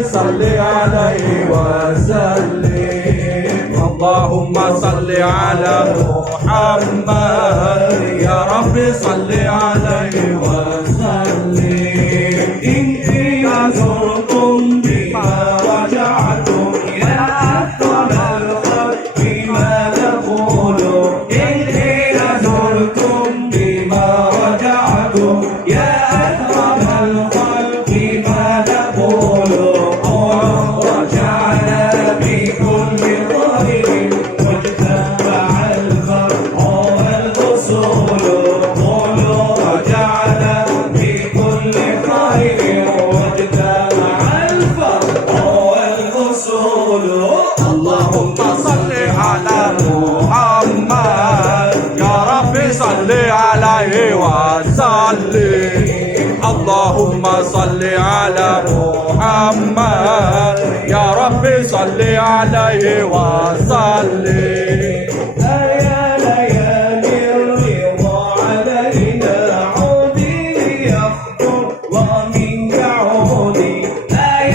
صل عليه وسلم. اللهم صل على محمد يا رب صل عليه وسلم. إني أزركم بما رجعتم يا أكرم الخلق بما تقول. إني أزركم بما رجعتم يا أكرم الخلق بما تقول. رجعنا بكل خير واجتمع الفرح والأصول. قولوا رجعنا بكل خير واجتمع الفرح والأصول. اللهم صل على محمد يا رب صل عليه وسلم. اللهم صل على محمد يا رب صل عليه وسلم. يا ليالي الرضا علينا عودي ليخطر ومنك عودي.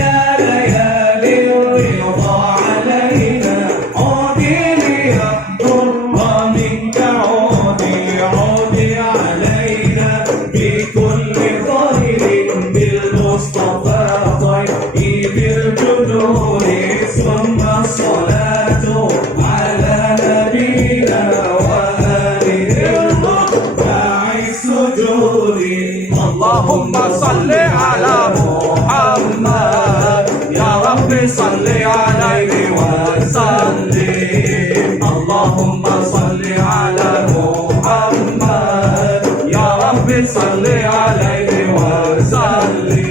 يا ليالي الرضا علينا عودي ليخطر ومنك عودي. عودي علينا بكل خير بالمصطفى طيب الجنون. ثم الصلاة على نبينا وآله المرفع السجود. اللهم صل على محمد يا رب صل عليه وسلم. اللهم صل على محمد يا رب صل عليه وسلم.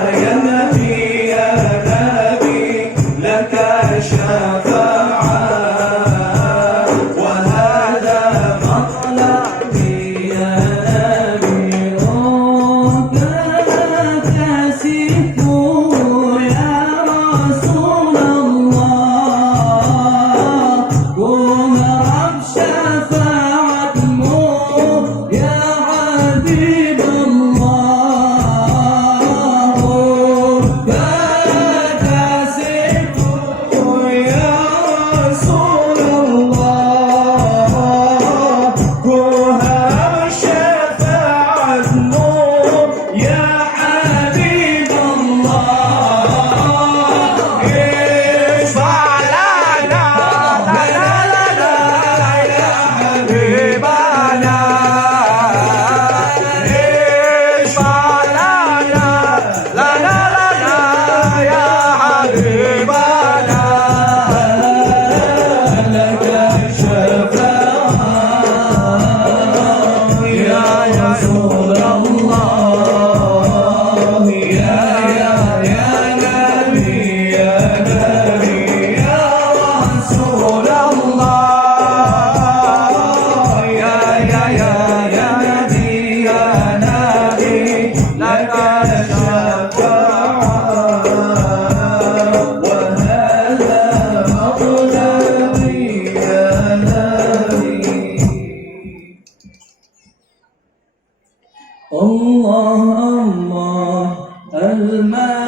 يا نبي يا نبي لك شفاعة وهذا مطلبي يا نبي. ربك سكو يا رسول الله. قم رب شفاعة يا حبيب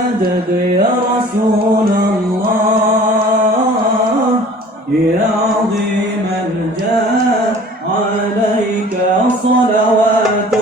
المدد يا رسول الله يا عظيم الجاه عليك صلوات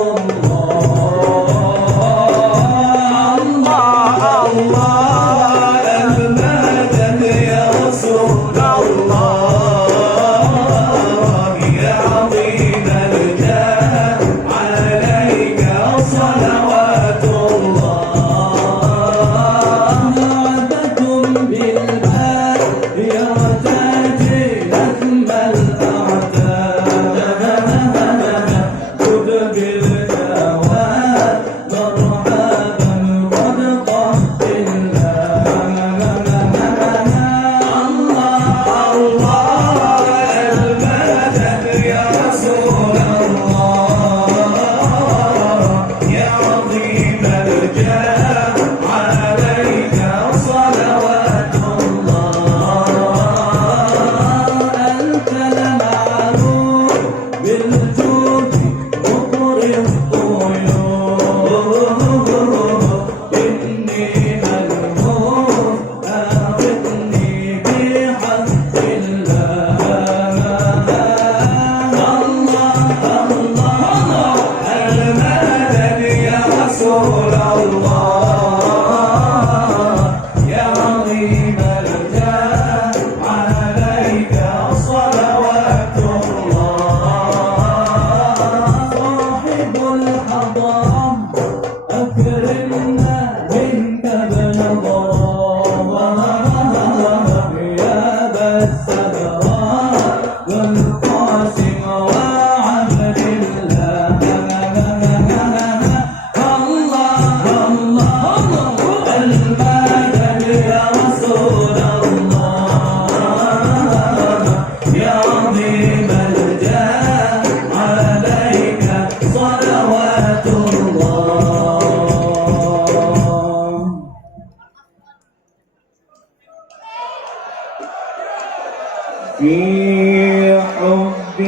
في حب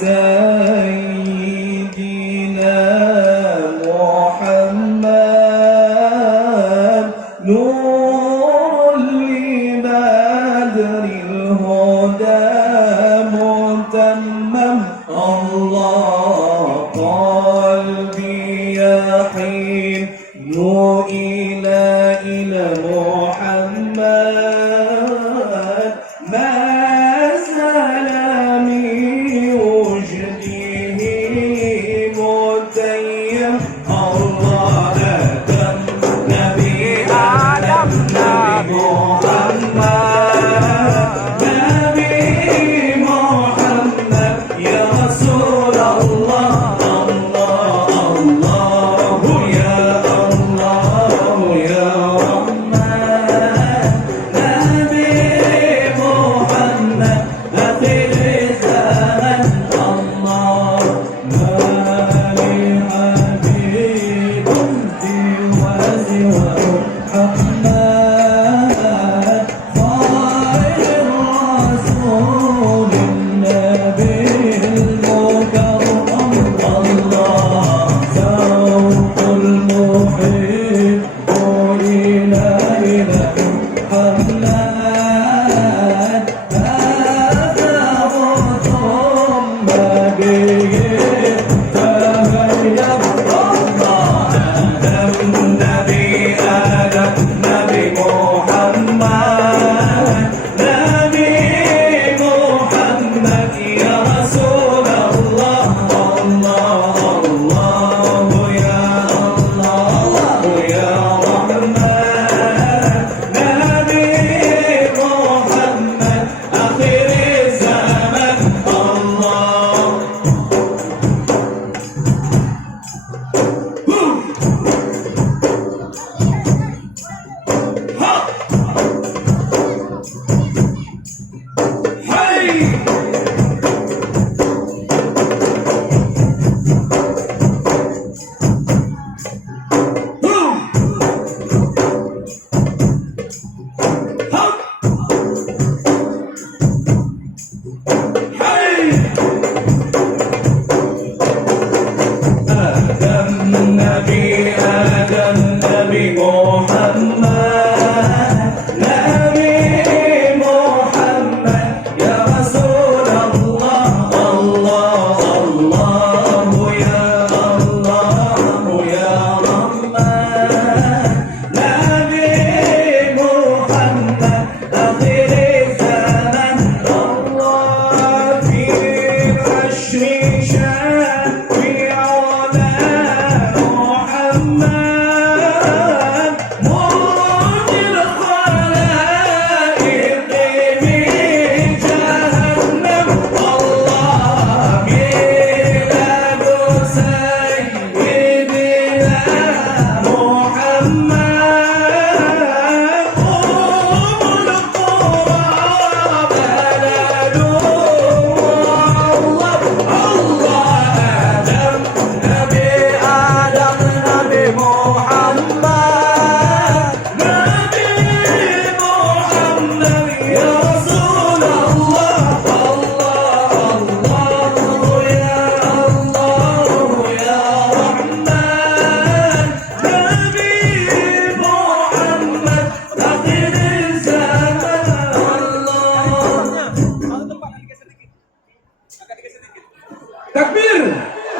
سيدنا محمد نور لبدر الهدى متمم الله قلبي يحين إلى محمد ما سلامي وجده متيم الله آدم نبي آدم نبي محمد يا رسول الله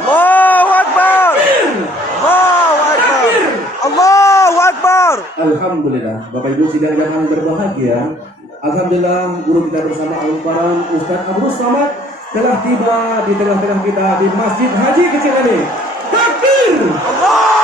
Allahu Akbar. Allahu Akbar. Allahu Akbar. Alhamdulillah, Bapak Ibu sidang yang berbahagia. Alhamdulillah guru kita bersama Al-Quran Ustaz Abdul Samad telah tiba di tengah-tengah kita di Masjid Haji Kecil ini. Takbir! Allah